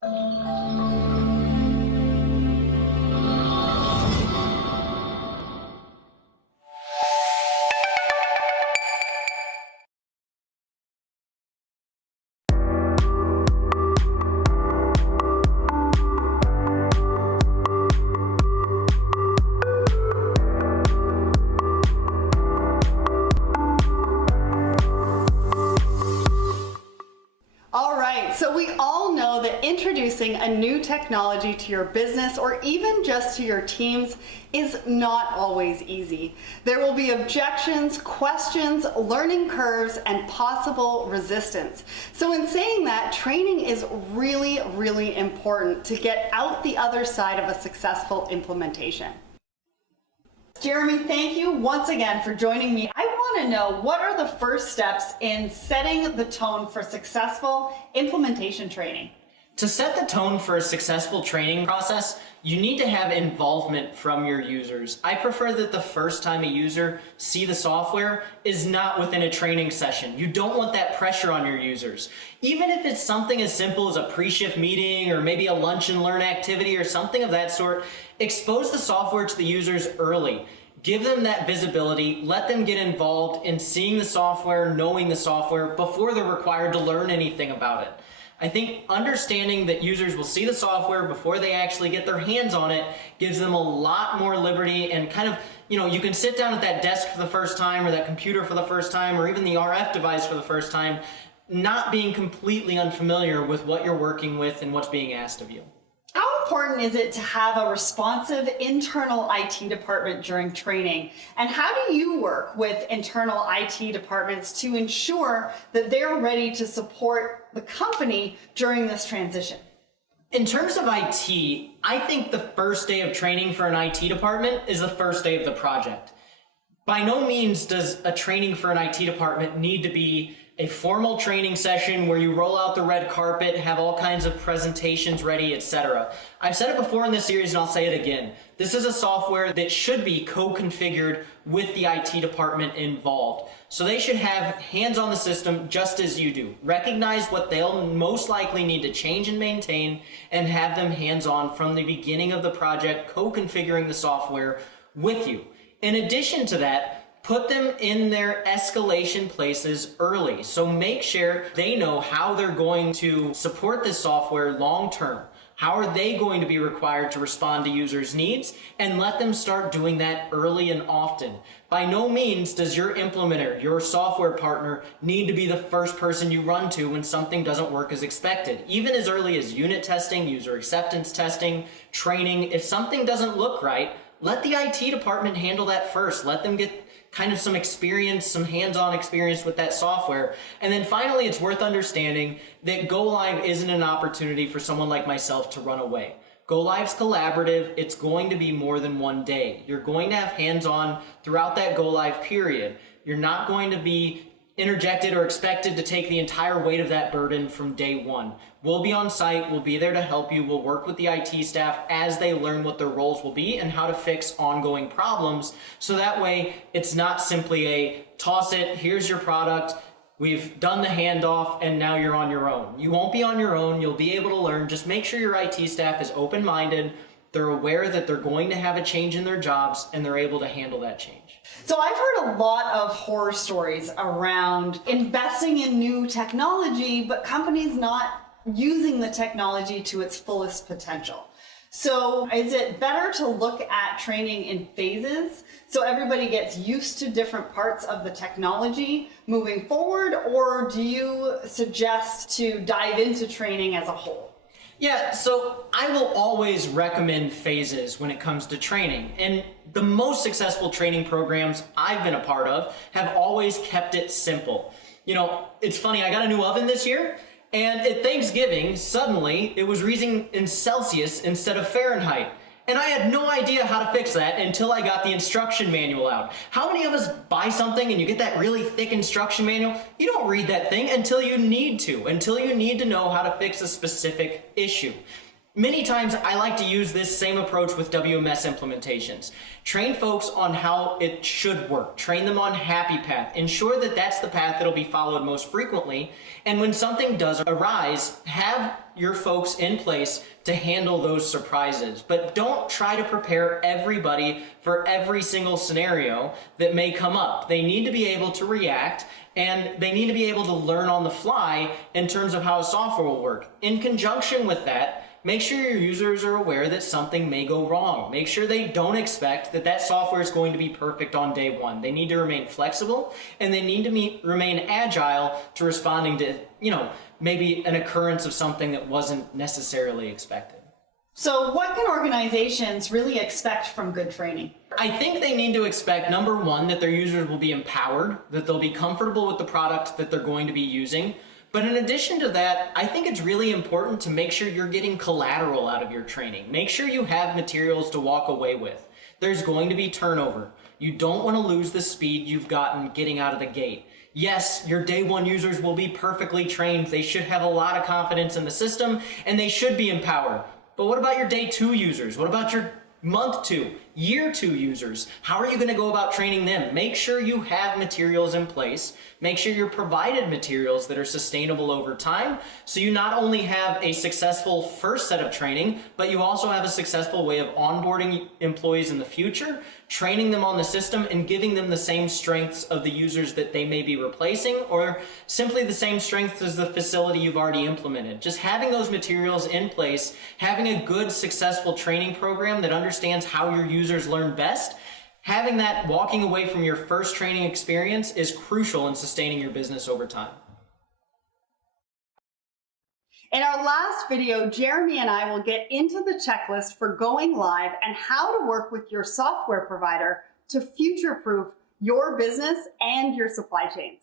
So we all know that introducing a new technology to your business or even just to your teams is not always easy. There will be objections, questions, learning curves, and possible resistance. So in saying that, training is really, really important to get out the other side of a successful implementation. Jeremy, thank you once again for joining me. I want to know, what are the first steps in setting the tone for successful implementation training? To set the tone for a successful training process, you need to have involvement from your users. I prefer that the first time a user see the software is not within a training session. You don't want that pressure on your users. Even if it's something as simple as a pre-shift meeting or maybe a lunch and learn activity or something of that sort, expose the software to the users early. Give them that visibility, let them get involved in seeing the software, knowing the software before they're required to learn anything about it. I think understanding that users will see the software before they actually get their hands on it gives them a lot more liberty and kind of, you can sit down at that desk for the first time or that computer for the first time or even the RF device for the first time, not being completely unfamiliar with what you're working with and what's being asked of you. How important is it to have a responsive internal IT department during training? And how do you work with internal IT departments to ensure that they're ready to support the company during this transition? In terms of IT, I think the first day of training for an IT department is the first day of the project. By no means does a training for an IT department need to be a formal training session where you roll out the red carpet, have all kinds of presentations ready, etc. I've said it before in this series and I'll say it again. This is a software that should be co-configured with the IT department involved. So they should have hands on the system just as you do. Recognize what they'll most likely need to change and maintain and have them hands-on from the beginning of the project, co-configuring the software with you. In addition to that, put them in their escalation places early. So make sure they know how they're going to support this software long term. How are they going to be required to respond to users' needs? And let them start doing that early and often. By no means does your implementer, your software partner, need to be the first person you run to when something doesn't work as expected. Even as early as unit testing, user acceptance testing, training, if something doesn't look right, let the IT department handle that first. Let them get kind of some experience, some hands-on experience with that software. And then finally, it's worth understanding that Go Live isn't an opportunity for someone like myself to run away. Go Live's collaborative. It's going to be more than one day. You're going to have hands-on throughout that Go Live period. You're not going to be interjected or expected to take the entire weight of that burden from day one. We'll be on site, we'll be there to help you, we'll work with the IT staff as they learn what their roles will be and how to fix ongoing problems, so that way it's not simply a toss it, here's your product, we've done the handoff and now you're on your own. You won't be on your own, you'll be able to learn. Just make sure your IT staff is open-minded, they're aware that they're going to have a change in their jobs and they're able to handle that change. So I've heard a lot of horror stories around investing in new technology, but companies not using the technology to its fullest potential. So is it better to look at training in phases so everybody gets used to different parts of the technology moving forward, or do you suggest to dive into training as a whole? Yeah, so I will always recommend phases when it comes to training. And the most successful training programs I've been a part of have always kept it simple. It's funny, I got a new oven this year, and at Thanksgiving, suddenly it was reading in Celsius instead of Fahrenheit. And I had no idea how to fix that until I got the instruction manual out. How many of us buy something and you get that really thick instruction manual? You don't read that thing until you need to know how to fix a specific issue. Many times I like to use this same approach with WMS implementations. Train folks on how it should work. Train them on happy path. Ensure that that's the path that'll be followed most frequently. And when something does arise, have your folks in place to handle those surprises. But don't try to prepare everybody for every single scenario that may come up. They need to be able to react, and they need to be able to learn on the fly in terms of how software will work. In conjunction with that, make sure your users are aware that something may go wrong. Make sure they don't expect that that software is going to be perfect on day one. They need to remain flexible, and they need to remain agile to responding to, maybe an occurrence of something that wasn't necessarily expected. So what can organizations really expect from good training? I think they need to expect, number one, that their users will be empowered, that they'll be comfortable with the product that they're going to be using. But in addition to that, I think it's really important to make sure you're getting collateral out of your training. Make sure you have materials to walk away with. There's going to be turnover. You don't want to lose the speed you've gotten getting out of the gate. Yes, your day one users will be perfectly trained. They should have a lot of confidence in the system, and they should be empowered. But what about your day two users? What about your month two, year two users? How are you going to go about training them? Make sure you have materials in place. Make sure you're provided materials that are sustainable over time, so you not only have a successful first set of training, but you also have a successful way of onboarding employees in the future, training them on the system, and giving them the same strengths of the users that they may be replacing, or simply the same strengths as the facility you've already implemented. Just having those materials in place, having a good, successful training program that understands how your users learn best, having that walking away from your first training experience is crucial in sustaining your business over time. In our last video, Jeremy and I will get into the checklist for going live and how to work with your software provider to future-proof your business and your supply chains.